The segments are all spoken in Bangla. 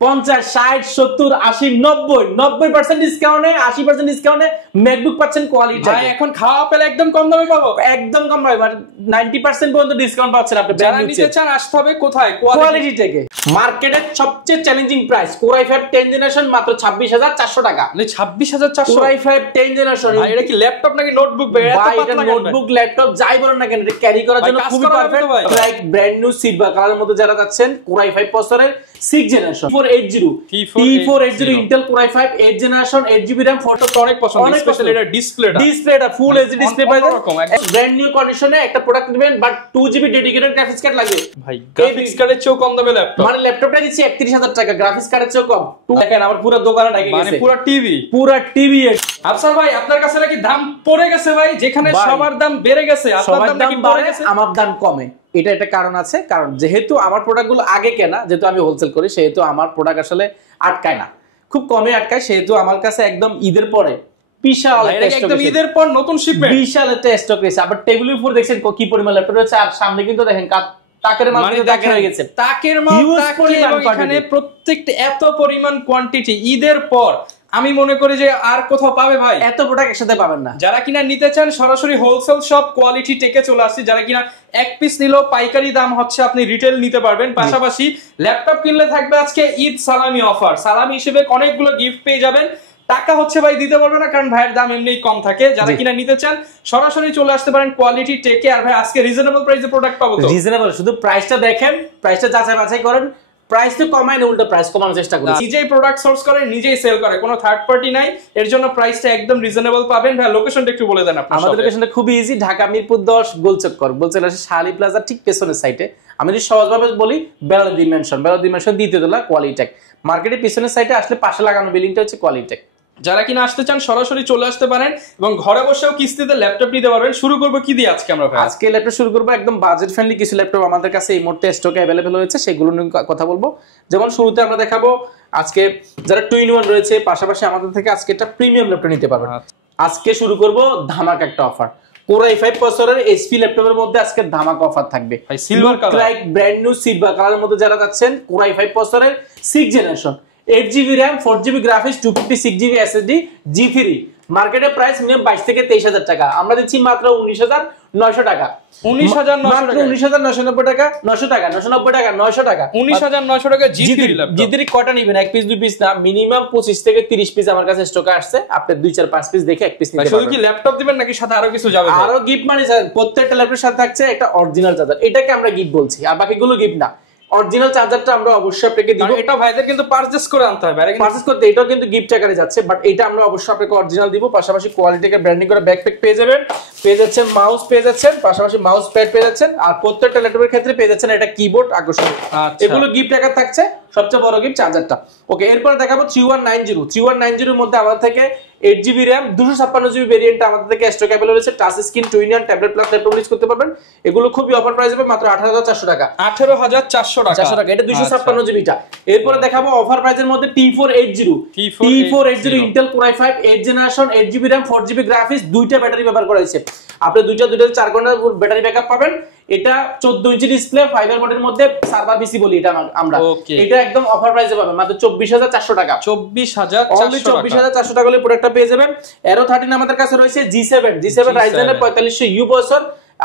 50, 60, 70, 80, 90% ডিসকাউন্টে 80% ডিসকাউন্টে ম্যাকবুক পাচ্ছেন কোয়ালিটি। ভাই এখন খাওয়া পেলে একদম কম দামে পাবো, একদম কম দামে, মানে 90% পর্যন্ত ডিসকাউন্ট পাচ্ছেন আপনি। যারা নিতে চান আসতে হবে কোথায়? কোয়ালিটি থেকে। মার্কেটের সবচেয়ে challenging price Core i5 10 generation মাত্র 26400 টাকা। মানে 26400 Core i5 10 জেনারেশন। ভাই এটা কি ল্যাপটপ নাকি নোটবুক? ভাই এত পাতলা নোটবুক ল্যাপটপ যাই বলেন না কেন, এটা ক্যারি করার জন্য খুবই perfect. Like brand new silver কালারের মধ্যে যারা যাচ্ছেন Core i5 প্রসেসরের 6 generation T480 Intel Core i5 8 generation 8GB RAM photo অনেক পছন্দ, স্পেশালি এটা ডিসপ্লেটা ফুল এইচডি ডিসপ্লে পাবেন। ব্র্যান্ড নিউ কন্ডিশনে একটা প্রোডাক্ট নেবেন, but 2GB dedicated graphics card লাগবে। ভাই গ্রাফিক্স কার্ডের চেয়েও কম দামে ল্যাপটপ, মানে ল্যাপটপটা দিচ্ছি 31000 টাকা, গ্রাফিক্স কার্ডের চেয়েও কম। দেখেন আমার পুরো দোকানে ঢাকে গেছে, মানে পুরো টিভি। আফসার ভাই আপনার কাছে নাকি দাম পড়ে গেছে ভাই, যেখানে সবার দাম বেড়ে গেছে আপনার দাম নাকি পড়ে গেছে, আমার দাম কমে। এটা কারণ আছে, কারণ যেহেতু আমার প্রোডাক্টগুলো আগে কেনা, যেহেতু আমি হোলসেল করি, সেহেতু আমার প্রোডাক্ট আসলে আটকায় না, খুব কমে আটকায়। সেহেতু আমার কাছে একদম ঈদের পরে বিশাল একদম ঈদের পর নতুন শিপমেন্ট, বিশাল একটা স্টক রয়েছে। আবার টেবিলের উপর দেখছেন কি পরিমাণ ল্যাপটপ রয়েছে, আর সামনে কিন্তু দেখেন তাকের মাল দেখা হয়ে গেছে, তাকের মাল এখানে প্রত্যেকটা এত পরিমাণ কোয়ান্টিটি ঈদের পর আমি মনে করি যে আর কোথাও পাবে ভাই এত প্রোডাক্ট একসাথে পাবেন না। যারা কিনা নিতে চান সরাসরি হোলসেল শপ কোয়ালিটি টেকে চলে আসছে, যারা কিনা এক পিস নিলেও পাইকারি দাম হচ্ছে আপনি রিটেল নিতে পারবেন। পাশাপাশি ল্যাপটপ কিনলে থাকবে আজকে ঈদ সালামি অফার, সালামি হিসেবে অনেকগুলো গিফট পেয়ে যাবেন। টাকা হচ্ছে ভাই দিতে পারবে না, কারণ ভাইয়ের দাম এমনিই কম থাকে। যারা কিনা নিতে চান সরাসরি চলে আসতে পারেন কোয়ালিটি টেকে। আর ভাই আজকে রিজনেবল প্রাইসে প্রোডাক্ট পাবো তো? রিজনেবল, শুধু প্রাইসটা দেখেন, প্রাইসটা যাচাই বাছাই করেন, প্রাইস তো কমায় না, উল্টো প্রাইস কমানোর চেষ্টা করেন। নিজেই প্রোডাক্ট সোর্স করে নিজেই সেল করে, কোনো থার্ড পার্টি নাই, এর জন্য প্রাইসটা একদম রিজনেবল পাবেন। ভাই লোকেশনটা একটু বলে দেন আপনার। আমাদের লোকেশনটা খুবই ইজি, ঢাকা মিরপুর 10 গোলচক্কর, গোলচক্কর শালি প্লাজা ঠিক পেছনের সাইডে। আমি যদি সহজভাবে বলি বেরো ডিমেনশন দ্বিতীয় তলা কোয়ালিটেক মার্কেটের পিছনের সাইডে আসলে পাশে লাগানো বিল্ডিংটা হচ্ছে কোয়ালিটেক। যারা কিনা আসতে চান সরাসরি চলে আসতে পারেন এবং ঘরে বসেও কিস্তিতে ল্যাপটপ নিতে পারবেন। শুরু করব কি দিয়ে আজকে আমরা? ভাই আজকে ল্যাপটপ শুরু করব একদম বাজেট ফ্রেন্ডলি কিছু ল্যাপটপ আমাদের কাছে এই মুহূর্তে স্টকে अवेलेबल হয়েছে, সেগুলো নিয়ে কথা বলবো। যেমন শুরুতে আমরা দেখাবো আজকে যারা 2-in-1 রয়েছে, পাশাপাশি আমাদের থেকে আজকে একটা প্রিমিয়াম ল্যাপটপ নিতে পারবেন। আজকে শুরু করব ধামাকা একটা অফার, Core i5 প্রসেসরের HP ল্যাপটপের মধ্যে আজকে ধামাকা অফার থাকবে। ভাই silver colour, like brand new silver কালারের মধ্যে যারা যাচ্ছেন Core i5 প্রসেসরের 6 generation 8GB RAM 4GB graphics 256GB SSD G3, মার্কেটের প্রাইস মিনিমাম 22 থেকে 23000 টাকা, আমরা দিচ্ছি মাত্র 19900 টাকা। 19990 টাকা 900 টাকা 990 টাকা 900 টাকা 19900 টাকা G3 ল্যাপটপ। G3 কটা নেবেন? এক পিস দুই পিস না, মিনিমাম 25 থেকে 30 পিস আমার কাছে স্টকে আসছে। আপনি 2-4-5 পিস দেখে এক পিস নিতে পারবেন। শুধু কি ল্যাপটপ দিবেন নাকি সাথে আরো কিছু যাবে? আরো গিফট মানে প্রত্যেকটা ল্যাপটপের সাথে থাকছে একটা অরিজিনাল চার্জার, এটাকে আমরা গিফট বলছি, আর বাকিগুলো গিফট না। অরিজিনাল চার্জারটা আমরা অবশ্যই আপনাকে দিব, এটা ভাইদের কিন্তু পারচেজ করে আনতে হবে, আরে পারচেজ করতে এটাও কিন্তু গিফট আকারে যাচ্ছে, বাট এটা আমরা অবশ্যই আপনাকে অরিজিনাল দিব। পাশাপাশি কোয়ালিটিকে ব্র্যান্ডিং করে ব্যাকপ্যাক পেয়ে যাবেন, পেয়ে যাচ্ছেন মাউস পেয়ে যাচ্ছেন, পাশাপাশি মাউস প্যাড পেয়ে যাচ্ছেন, আর প্রত্যেকটা ল্যাপটপের ক্ষেত্রে পেয়ে যাচ্ছেন এটা কিবোর্ড আকর্ষণীয়। এগুলো গিফট আকার থাকছে, সবচেয়ে বড় গিফট চার্জারটা। ওকে, এরপর দেখাবো 3190 এর মধ্যে আমাদের থেকে 8GB RAM 256GB ভেরিয়েন্ট আমাদের থেকে স্টক अवेलेबल রয়েছে। Touch screen 2-in-1 tablet plus laptop use করতে পারবেন। এগুলো খুবই অফার প্রাইস হবে মাত্র 18400 টাকা। 18400 টাকা, এটা 256GB টা। এরপর দেখাবো অফার প্রাইসের মধ্যে T480 Intel Core i5 8 generation 8GB RAM 4GB graphics, দুইটা ব্যাটারি ব্যবহার করা হয়েছে। আপনি দুইটা 4 ঘন্টা ব্যাটারি ব্যাকআপ পাবেন। এটা 14 ইঞ্চি ডিসপ্লে, ফাইবার বোর্ডের মধ্যে সার্ভার পিসি বলি এটা আমরা। এটা একদম অফার প্রাইসে পাবেন মাত্র 24400 টাকা। 24400 টাকা হলে প্রোডাক্টটা পেয়ে যাবেন। Aero 13 আমাদের কাছে রয়েছে G7 Ryzen 4500U প্রসেসর,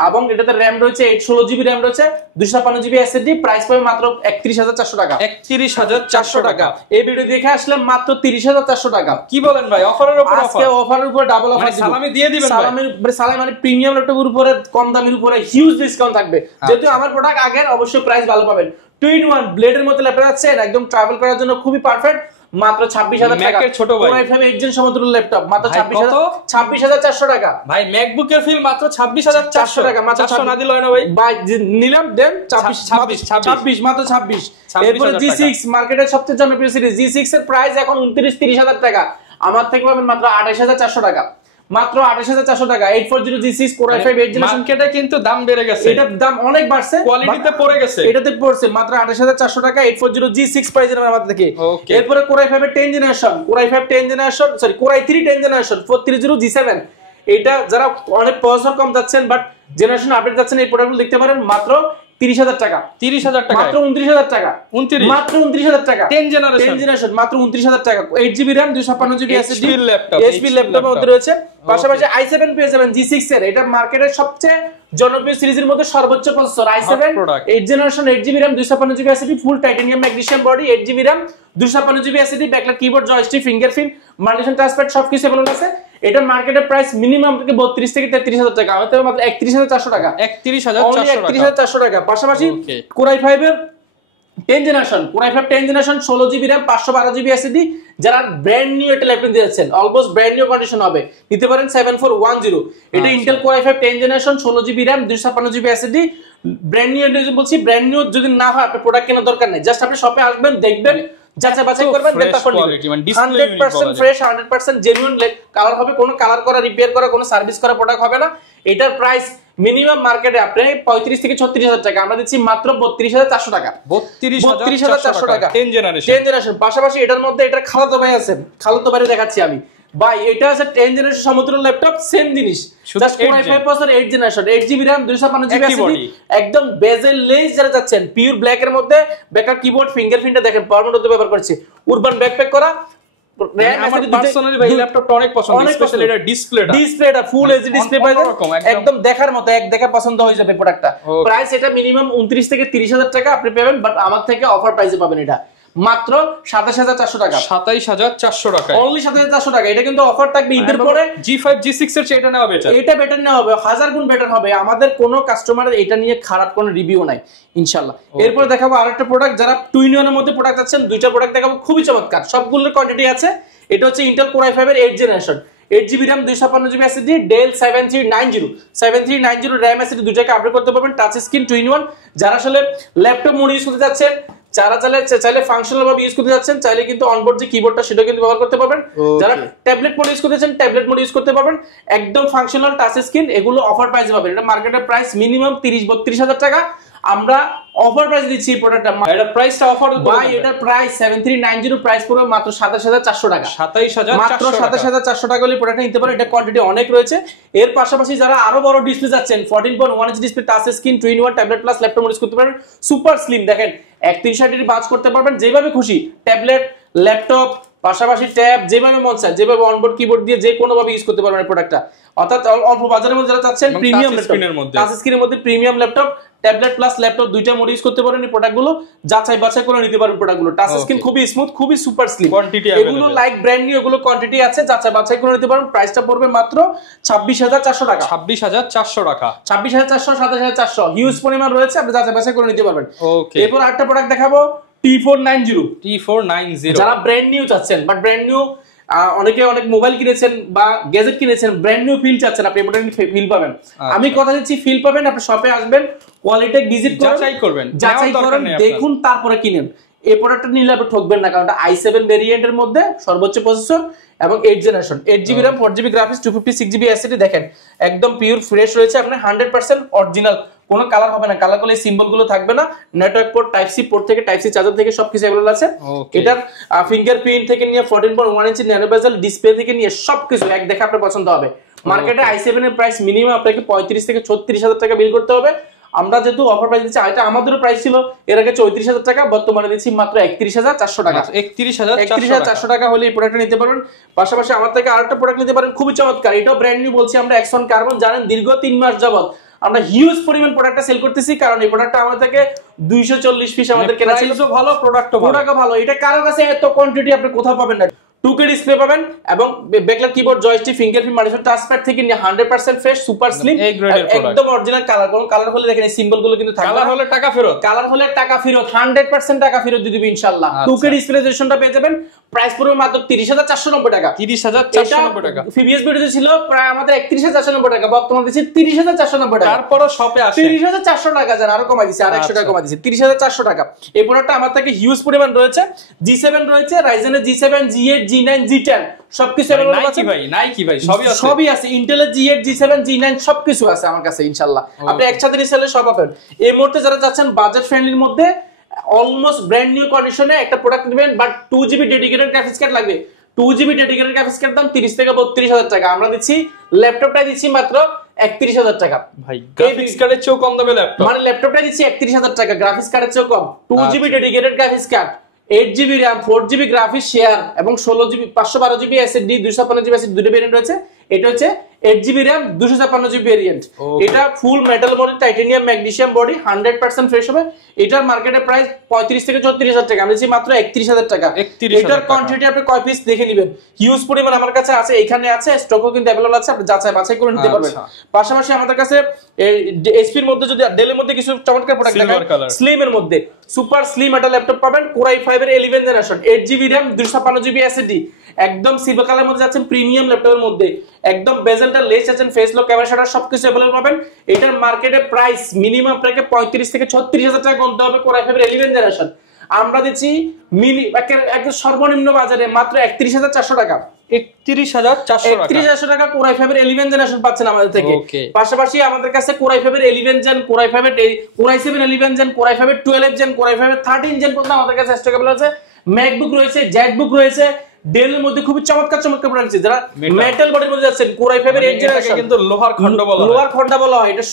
এবং এটাতে RAM রয়েছে 816GB RAM রয়েছে 256GB SSD, প্রাইস পাবে মাত্র 31400 টাকা। 31400 টাকা। এই ভিডিও দেখে আসলে মাত্র 30400 টাকা। কি বলেন ভাই, অফারের উপর অফার, আজকে অফারের উপর ডাবল অফার দিব, সালামি দিয়ে দিবেন ভাই। সালামি মানে প্রিমিয়াম ল্যাপটপের উপরে কম দামের উপরে হিউজ ডিসকাউন্ট থাকবে। যেহেতু আমার প্রোডাক্ট আগের, অবশ্যই প্রাইস ভালো পাবেন। 2-in-1 ব্লেডের মতো ল্যাপটপ আছে, একদম ট্রাভেল করার জন্য খুবই পারফেক্ট, মাত্র 26000 টাকা। ম্যাকের ছোট ভাই Core i5 8 জেন সমতুল্য ল্যাপটপ মাত্র 26400 টাকা। ভাই ম্যাকবুকের ফিল মাত্র 26400 টাকা, মাত্র 400 না দিলে হয় না ভাই। ভাই নিলাম দেন 26 মাত্র 26। এরপর G6 মার্কেটের সবচেয়ে জনপ্রিয় সিরিজ G6 এর প্রাইস এখন 29-30000 টাকা, আমার থেকে পাবেন মাত্র 28400 টাকা। মাত্র 28400 টাকা। 840 G6 Core i5 8 জেনারেশন, মার্কেটে কিন্তু দাম বেড়ে গেছে, এটার দাম অনেক বাড়ছে, কোয়ালিটিতে পড়ে গেছে, এটাতে পড়ছে মাত্র 28400 টাকা 840 G6 প্রাইসে আমাদের থেকে। এরপরে Core i5 এর 10 generation, Core i3 10 generation 430 G7, এটা যারা অনেক প্রসেসর কম যাচ্ছেন বাট জেনারেশন আপডেট যাচ্ছেন, এই প্রোডাক্টগুলো দেখতে পারেন মাত্র 30,000 টাকা, 30,000 টাকা, মাত্র 29,000 টাকা, 29, মাত্র 29,000 টাকা, 10 জেনারেশন, মাত্র 29,000 টাকা, 8GB RAM 256GB SSD laptop, HP ল্যাপটপের মধ্যে রয়েছে। পাশাপাশি i7 পেয়ে যাবেন G6 এর, এটা মার্কেটের সবচেয়ে জনপ্রিয় সিরিজের মধ্যে সর্বোচ্চ processor i7 8 generation 8GB RAM 256GB SSD full titanium magnesium body 8GB RAM 256GB SSD backlight keyboard joystick fingerprint multifunction touchpad সবকিছু এগুলো আছে। এটা মার্কেটের প্রাইস মিনিমাম থেকে 32 থেকে 33,000 টাকা, আমাদের মাত্র 31,400 টাকা, 31,400 টাকা। পাশাপাশি Core i5 এর 10 generation, Core i5 10 generation 16GB RAM 512GB SSD, যারা ব্র্যান্ড নিউ একটা ল্যাপটপ দিয়েছেন অলমোস্ট ব্র্যান্ড নিউ কন্ডিশন হবে নিতে পারেন 7410। এটা Intel Core i5 10 generation 16GB RAM 256GB SSD brand new বলছি, ব্র্যান্ড নিউ যদি না হয় আপনি প্রোডাক্ট কেনার দরকার নেই, জাস্ট আপনি শপে আসবেন দেখবেন যাচাই বাছাই করবেন, তারপর নেবেন। 100% ফ্রেশ 100% জেনুইন কালার হবে, কোনো কালার করা রিপেয়ার করা কোনো সার্ভিস করা প্রোডাক্ট হবে না। এটার প্রাইস মিনিমাম মার্কেটে আপনি 35 থেকে 36,000 টাকা, আমরা দিচ্ছি মাত্র 32,400 টাকা, 32,400 টাকা 10 জেনারেশন। পাশাপাশি এটার মধ্যে এটার খালাতো ভাই আছে, খালাতো ভাই দেখাচ্ছি আমি ভাই, এটা আছে 10 জেনারেশন সমতুল্য ল্যাপটপ, সেম জিনিস, just Core i5 processor 8 generation 8GB RAM 256GB SSD, একদম বেজেল লেস যারা যাচ্ছেন পিওর ব্ল্যাক এর মধ্যে, ব্যাকআপ কিবোর্ড ফিঙ্গারপ্রিন্টটা দেখেন পাওয়ার মোড ব্যবহার করছে, উরবান ব্যাকপ্যাক করা। আমার পার্সোনালি ভাই ল্যাপটপটা অনেক পছন্দ, স্পেশালি এটা ডিসপ্লেটা ফুল এইচডি ডিসপ্লে পাই, একদম দেখার মতো, এক দেখা পছন্দ হয়ে যাবে প্রোডাক্টটা। প্রাইস এটা মিনিমাম 29 থেকে 30,000 টাকা আপনি পাবেন, বাট আমার থেকে অফার প্রাইসে পাবেন এটা মাত্র 27,400 টাকা, 27,400 টাকা, অনলি 27,400 টাকা। এটা কিন্তু অফার থাকবে ঈদের পরে। G5 G6 এর চেয়ে এটা নেওয়া বেটার, এটা বেটার নেওয়া হবে, 1000 গুণ বেটার হবে। আমাদের কোনো কাস্টমারের এটা নিয়ে খারাপ কোনো রিভিউ নাই ইনশাআল্লাহ। এরপর দেখাবো আরেকটা প্রোডাক্ট, যারা 2 in 1 এর মধ্যে প্রোডাক্ট আছেন, দুইটা প্রোডাক্ট দেখাবো খুবই চমৎকার, সবগুলোর কোয়ান্টিটি আছে। এটা হচ্ছে Intel Core i5 এর 8 generation 8GB RAM 256GB SSD Dell 7390 RAM SSD দুটাকে আপডেট করতে পারবেন, টাচ স্ক্রিন 2 in 1। যারা আসলে ল্যাপটপ মোড ইউজ করতে যাচ্ছেন, যারা চাইলে ফাংশনাল ভাবে ইউজ করতে যাচ্ছেন, চাইলে কিন্তু অনবোর্ড যে কিবোর্ডটা সেটা কিন্তু ব্যবহার করতে পারবেন। যারা ট্যাবলেট মোড ইউজ করতে চাচ্ছেন, ট্যাবলেট মোড ইউজ করতে পারবেন, একদম ফাংশনাল টাচ স্ক্রিন, এগুলো অফার প্রাইসে পাবেন। এটা মার্কেটের প্রাইস মিনিমাম 30-32,000 টাকা, আমরা অফার প্রাইস দিচ্ছি এই প্রোডাক্টটা। এটা প্রাইসটা অফার ভাই, এটা প্রাইস 7390 প্রাইস পড়বে মাত্র 27,400 টাকা, 27,400 টাকা হলে প্রোডাক্টটা নিতে পারেন। এটা কোয়ান্টিটি অনেক রয়েছে। এর পাশাপাশি যারা আরো বড় ডিসপ্লে যাচ্ছেন, 14.1 inch display touch screen 2 in 1 tablet plus laptop use করতে পারেন, সুপার স্লিম দেখেন 3160 ডিগ্রি বাজ করতে পারবেন যেভাবে খুশি, ট্যাবলেট ল্যাপটপ পাশাপাশি ট্যাব যেভাবে মন চায়, যেভাবে অনবোর্ড কিবোর্ড দিয়ে যে কোনো ভাবে ইউজ করতে পারবেন এই প্রোডাক্টটা। অর্থাৎ অল্প বাজারের মধ্যে যারা চাচ্ছেন প্রিমিয়াম ল্যাপটপ, টাচ স্ক্রিনের মধ্যে premium laptop, tablet plus laptop দুইটা মোড ইউজ করতে পারেন। এই প্রোডাক্টগুলো যাচাই বাছাই করে নিতে পারবেন প্রোডাক্টগুলো। টাচ স্ক্রিন খুবই স্মুথ, খুবই সুপার স্লিম, এগুলো লাইক ব্র্যান্ড নিউ, এগুলো কোয়ান্টিটি আছে, যাচাই বাছাই করে নিতে পারবেন। প্রাইসটা পড়বে মাত্র 26,400 টাকা, 26,400 টাকা, 26,400 27,400 হিউজ পরিমাণ রয়েছে, আপনি যাচাই বাছাই করে নিতে পারবেন। এরপর আরেকটা প্রোডাক্ট দেখাবো T490। যারা ব্র্যান্ড নিউ চাচ্ছেন, বাট ব্র্যান্ড নিউ অনেকে অনেক মোবাইল কিনেছেন বা গ্যাজেট কিনেছেন, ব্র্যান্ড নিউ ফিল চাচ্ছেন, আপনি প্রোডাক্ট ফিল পাবেন। আমি কথা দিচ্ছি ফিল পাবেন, আপনি শপে আসবেন, কোয়ালিটি ভিজিট যাচাই করবেন, দেখুন, তারপরে কিনেন। এই প্রোডাক্টটা নিলে আপনি ঠকবেন না, কারণ এটা i7 ভেরিয়েন্টের মধ্যে সর্বোচ্চ প্রসেসর এবং 8 generation 8GB RAM 4GB graphics 256GB SSD দেখেন একদম পিওর ফ্রেশ রয়েছে। আপনি 100% অরিজিনাল, কোনো কালার হবে না, কালার করলে সিম্বল গুলো থাকবে না। Network port type C port থেকে টাইপ সি চার্জার থেকে সবকিছু अवेलेबल আছে। এটার ফিঙ্গারপ্রিন্ট থেকে নিয়ে 14.1 ইঞ্চি ন্যানো বেজেল ডিসপ্লে থেকে নিয়ে সবকিছু এক দেখে আপনার পছন্দ হবে। মার্কেটে i7 এর প্রাইস মিনিমাম আপনাকে 35 থেকে 36,000 টাকা বিল করতে হবে। আমরা যেহেতু অফার প্রাইস দিচ্ছি, এটা আমাদেরও প্রাইস ছিল এর আগে 34,000 টাকা, বর্তমানে দিচ্ছি মাত্র 31,400 টাকা। 31,400 টাকা হলে এই প্রোডাক্টটা নিতে পারবেন। পাশাপাশি আমার থেকে আরেকটা প্রোডাক্ট নিতে পারেন খুবই চমৎকার, এটাও ব্র্যান্ড নিউ বলছি আমরা, এক্সন কার্বন। জানেন দীর্ঘ 3 মাস যাবত আমরা হিউজ পরিমাণ প্রোডাক্টটা সেল করতেছি, কারণ এই প্রোডাক্টটা আমাদের থেকে 240 পিস আমাদের কেনা ছিল। ভালো প্রোডাক্টও ভালো, এটা কারো কাছে এত কোয়ান্টিটি আপনি কোথাও পাবেন না। 2K ডিসপ্লে পাবেন এবং backlight keyboard joystick fingerprint multifunction touchpad থেকে নিয়ে 100% ফ্রেশ সুপার স্লিম একদম অরিজিনাল কালার। কোন কালার হলে দেখেন এই সিম্বল গুলো কিন্তু থাকবে, কালার হলে টাকা ফেরত, 100% টাকা ফেরত দিয়ে দিবেন ইনশাআল্লাহ। 2K ডিসপ্লে রেজোলিউশনটা পেয়ে যাবেন, প্রাইস পড়বে মাত্র 30,490 টাকা। 30,490 টাকা প্রিভিয়াস ভিডিওতে ছিল প্রায় আমাদের 31,490 টাকা, বর্তমানে দিচ্ছি 30,490 টাকা। তারপরও শপে আসে 30,400 টাকা, যারা আরো কমাই দিচ্ছে, আর 100 টাকা কমাই দিচ্ছে, 30,400 টাকা। এই প্রোডাক্টটা আমার থেকে হিউজ পরিমাণ রয়েছে। G7 রয়েছে, Ryzen এর G7 G8 G9 G10 সবকিছু अवेलेबल আছে ভাই সবই আছে। ইন্টেলের G8 G7 G9 সবকিছু আছে আমার কাছে ইনশাআল্লাহ। আপনি একসাথে নিলে সব পাবেন। এই মুহূর্তে যারা যাচ্ছেন বাজেট ফ্রেন্ডলির মধ্যে অলমোস্ট ব্র্যান্ড নিউ কন্ডিশনে একটা প্রোডাক্ট নেবেন, but 2GB dedicated graphics card লাগবে। 2GB ডেডিকেটেড গ্রাফিক্স কার্ড দাম 30 থেকে 32,000 টাকা। আমরা দিচ্ছি ল্যাপটপটা দিচ্ছি মাত্র 31,000 টাকা। ভাই গ্রাফিক্স কার্ডের চেয়েও কম দামে ল্যাপটপ, মানে ল্যাপটপটা দিচ্ছি 31,000 টাকা, গ্রাফিক্স কার্ডের চেয়েও কম। 2GB dedicated graphics card, 8GB RAM, 4GB graphics share এবং 16GB 512GB SSD 256GB SSD দুটো ভেরিয়েন্ট রয়েছে। এটা হচ্ছে 8GB RAM 256GB ভেরিয়েন্ট। এটা full metal body, titanium magnesium body, 100% fresh হবে। এটার মার্কেটে প্রাইস 35 থেকে 34,000 টাকা, আমি দিচ্ছি মাত্র 31,000 টাকা। এটার কোয়ান্টিটি আপনি কয় পিস দেখে নেবেন, হিউজ পরিমাণ আমার কাছে আছে, এখানে আছে, স্টকও কিন্তু अवेलेबल আছে, আপনি যাচাই বাছাই করে নিতে পারবেন। পাশাপাশি আমাদের কাছে এসপি এর মধ্যে যদি ডেলের মধ্যে কিছু চমৎকার প্রোডাক্ট দেখায়, স্লিম এর মধ্যে সুপার স্লিম একটা ল্যাপটপ পাবেন, Core i5 এর 11 generation, 8GB RAM 256GB SSD, একদম সিলভার কালারের মধ্যে যাচ্ছেন, প্রিমিয়াম ল্যাপটপের মধ্যে একদম বেজেলটা লেস আছেন, ফেস লক, ক্যামেরা শাটার সবকিছু अवेलेबल পাবেন। এটার মার্কেটে প্রাইস মিনিমাম আপনাকে 35 থেকে 36,000 টাকা গুনতে হবে। Core i5 এর 11 জেনারেশন আমরা দিচ্ছি একদম সর্বনিম্ন বাজারে মাত্র 31,400 টাকা। 31,400 টাকা Core i5 এর 11 জেনারেশন পাচ্ছেন আমাদের থেকে। পাশাপাশি আমাদের কাছে Core i5 এর 11 জেন, Core i5 এর Core i7 11 gen, Core i5 এর 12 জেন, Core i5 এর 13 জেন পর্যন্ত আমাদের কাছে স্টক अवेलेबल আছে। ম্যাকবুক রয়েছে, জেটবুক রয়েছে, ডেলের মধ্যে খুবই চমৎকার প্রোডাক্ট আছে। যারা মেটাল বডির মধ্যে যাচ্ছেন, Core i5 এর 8 জেনারেশন কিন্তু লোহার খন্ড বলা হয়, এটা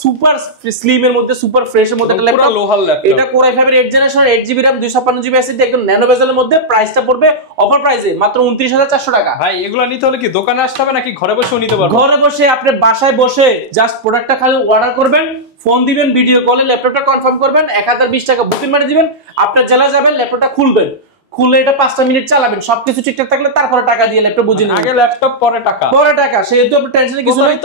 সুপার স্লিম এর মধ্যে, সুপার ফ্রেশ এর মধ্যে একটা ল্যাপটপ, লোহার ল্যাপটপ। এটা Core i5 এর 8 generation, 8GB RAM 256GB SSD, একদম ন্যানো বেজেলের মধ্যে। প্রাইসটা পড়বে অফার প্রাইসে মাত্র 29,400 টাকা। ভাই এগুলো নিতে হলে কি দোকানে আসতে হবে নাকি ঘরে বসেও নিতে পারবেন? ঘরে বসে আপনি বাসায় বসে জাস্ট প্রোডাক্টটা খালি অর্ডার করবেন, ফোন দিবেন, ভিডিও কলে ল্যাপটপটা কনফার্ম করবেন, 1020 টাকা বুকিং মারি দিবেন, আপনার জেলা যাবেন, ল্যাপটপটা খুলবেন, খুলে এটা 5টা মিনিট চালাবেন, সবকিছু ঠিকঠাক থাকলে তারপরে টাকা দিয়ে ল্যাপটপ বুঝে নিন। আগে ল্যাপটপ পরে টাকা, সেহেতু আপনি টেনশনে কিছু নাই।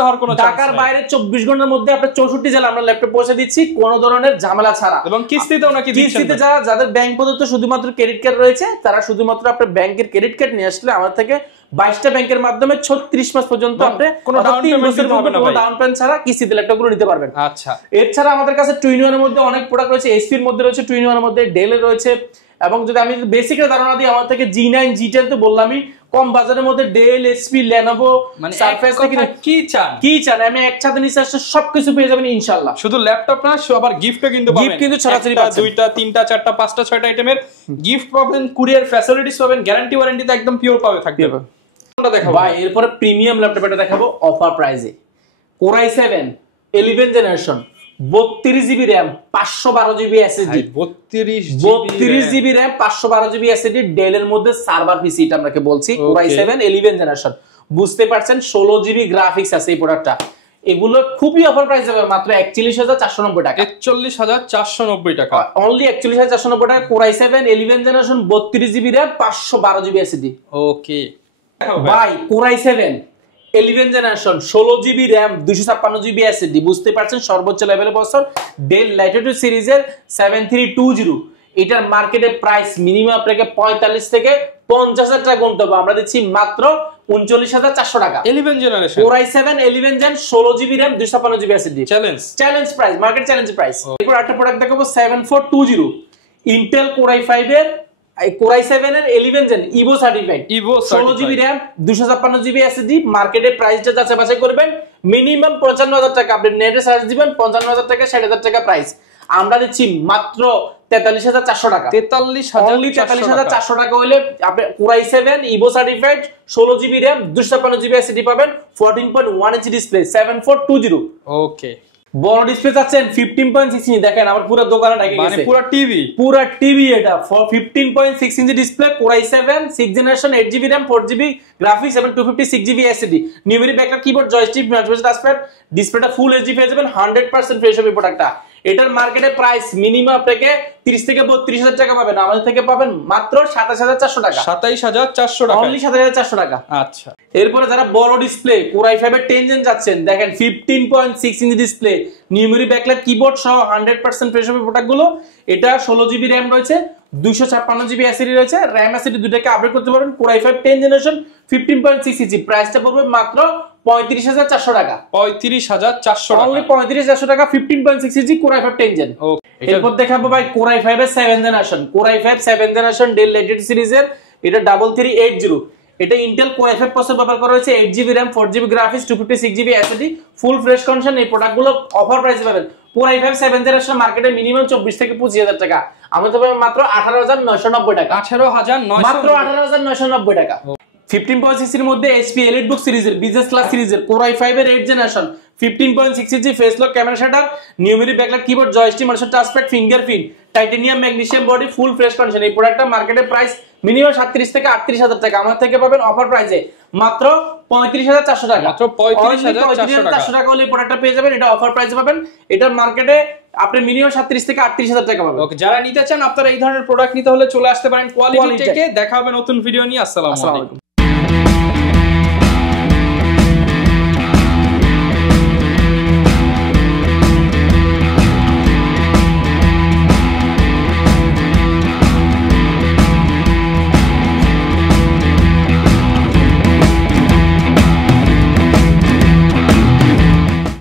ঢাকার বাইরে 24 ঘন্টার মধ্যে আপনি 64 জেলা আমরা ল্যাপটপ পৌঁছে দিচ্ছি কোনো ধরনের ঝামেলা ছাড়া। এবং কিস্তিতেও নাকি দিচ্ছেন? কিস্তিতে যাদের ব্যাংক প্রদত্ত শুধুমাত্র ক্রেডিট কার্ড রয়েছে, তারা শুধুমাত্র আপনার ব্যাংকের ক্রেডিট কার্ড নিয়ে আসলে আমার থেকে 22টা ব্যাংকের মাধ্যমে 36 মাস পর্যন্ত আপনি কোনো ডাউন পেমেন্ট ছাড়া কিস্তিতে ল্যাপটপগুলো নিতে পারবেন। আচ্ছা, এছাড়া আমাদের কাছে 2-in-1 এর মধ্যে অনেক প্রোডাক্ট রয়েছে, এসপি এর মধ্যে রয়েছে, 2-in-1 এর মধ্যে ডেলের রয়েছে। এবং যদি আমি বেসিকের ধারণা দিই, আমার থেকে G9 G10 তো বললামই, কম বাজারের মধ্যে ডেল, এসপি, লেনোভো, সারফেস থেকে কি চান আমি একসাথে নিচে আসলে সবকিছু পেয়ে যাবেন ইনশাআল্লাহ। শুধু ল্যাপটপ না, আবার গিফটও কিন্তু পাবেন। গিফট কিন্তু ছড়াছড়ি পাচ্ছেন, 2টা 3টা 4টা 5টা 6টা আইটেমের গিফট পাবেন, কুরিয়ার ফ্যাসিলিটিস পাবেন, গ্যারান্টি ওয়ারেন্টিতে একদম পিওর পাবে থাকবে। কোনটা দেখাবো ভাই? এরপরে প্রিমিয়াম ল্যাপটপ এটা দেখাবো অফার প্রাইসে। Core i7 11 generation, 32GB RAM 512GB SSD, 32GB RAM 512GB SSD, ডেলের মধ্যে সার্ভার পিসি, এটা আপনাকে বলছি। Core i7 11 জেনারেশন, বুঝতে পারছেন, 16GB গ্রাফিক্স আছে এই প্রোডাক্টটা। এগুলো খুবই অফার প্রাইস হবে মাত্র 41,490 টাকা। 41,490 টাকা, অনলি 41,490 টাকা। Core i7 11 generation, 32GB RAM 512GB SSD। ওকে ভাই Core i7 11 generation, 16GB RAM 256GB SSD, বুঝতে পারছেন সর্বোচ্চ লেভেলের প্রসেসর, ডেল ল্যাটিটিউড সিরিজের 7320। এটার মার্কেটে প্রাইস মিনিমাম আপনাকে 45 থেকে 50,000 টাকা গুনতে হবে, আমরা দিচ্ছি মাত্র 39,400 টাকা। 11 generation Core i7 11 gen, 16GB RAM 256GB SSD, challenge price, market challenge price. এরপর একটা প্রোডাক্ট দেখাবো 7420, ইন্টেল Core i5 এর Core i7 এর 11 gen evo certified, 16GB RAM 256GB SSD, মার্কেটে প্রাইসটা যাচাই বাছাই করবেন, মিনিমাম 55,000 টাকা, আপনি নেটে সার্চ দিবেন 55,000 টাকা 60,000 টাকা প্রাইস, আমরা দিচ্ছি মাত্র 43,400 টাকা। 43,400 টাকা হলে আপনি Core i7 Ivo certified 16GB RAM 256GB SSD পাবেন, 14.1 ইঞ্চি ডিসপ্লে, 7420। ওকে, বড় ডিসপ্লে চাচ্ছেন 15.6 ইঞ্চি, দেখেন আমার পুরো দোকানে ঢেকে গেছে, মানে পুরো টিভি এটা 15.6 inch display, Core i7 6 generation, 8GB RAM 4GB graphics এবং 256GB SSD, numeric backlight, keyboard, joystick, multipad touchpad, ডিসপ্লেটা ফুল এইচডি পেয়ে যাবেন, 100% ফ্রেশ হবে প্রোডাক্টটা। এটার মার্কেটে প্রাইস মিনিমাম আপনাকে 30 থেকে 32,000 টাকা পাবেন, আমাদের থেকে পাবেন মাত্র 27,400 টাকা। 27,400 টাকা, অনলি 27,400 টাকা। আচ্ছা, এরপরে যারা বড় ডিসপ্লে Core i5 এর 10 জেন যাচ্ছেন, দেখেন 15.6 inch display, numeric backlight, keyboard সহ 100% ফ্রেশ হবে প্রোডাক্টগুলো। এটা 16GB RAM রয়েছে, 256GB SSD রয়েছে, RAM SSD দুটাকে আপডেট করতে পারবেন। Core i5 10 জেনারেশন 15.6 ইঞ্চি, প্রাইসটা পড়বে মাত্র 35,400 টাকা। 35,400 টাকা, অনলি 35,400 টাকা, 15.6 ইঞ্চি Core i5 10 জেন। এরপর দেখাবো ভাই Core i5 এর 7 generation, Core i5 7 generation del Latitude সিরিজের, এটা 3380। এটা ইন্টেল Core i5 প্রসেসর ব্যবহার করা হয়েছে, 8GB RAM 4GB graphics 256GB SSD, ফুল ফ্রেশ কন্ডিশন। এই প্রোডাক্টগুলো অফার প্রাইসে পাবেন। Core i5 7 জেনারেশন মার্কেটে মিনিমাম 24 থেকে 25,000 টাকা, আমাদের পাবেন মাত্র 18,990 টাকা। 18,990, মাত্র 18,990 টাকা। 15.6 এর মধ্যে HP এলিটবুক সিরিজের বিজনেস ক্লাস সিরিজের Core i5 এর 8 generation, 15.6 inch face lock camera shutter, numeric backlight keyboard, joystick, মানুষের touchpad, fingerprint, titanium magnesium body, full fresh condition. এই প্রোডাক্টটা মার্কেটে প্রাইস মিনিমাম 37 থেকে 38,000 টাকা, আমার থেকে পাবেন অফার প্রাইসে মাত্র 35,400 টাকা। মাত্র 35,400 টাকা হলে প্রোডাক্টটা পেয়ে যাবেন, এটা অফার প্রাইসে পাবেন। এটা মার্কেটে আপনি মিনিমাম 37 থেকে 38,000 টাকা পাবেন। ওকে, যারা নিতে চান আপনারা এই ধরনের প্রোডাক্ট নিতে হলে চলে আসতে পারেন কোয়ালিটি টেকে। দেখা হবে নতুন ভিডিও নিয়ে। আসসালামু আলাইকুম।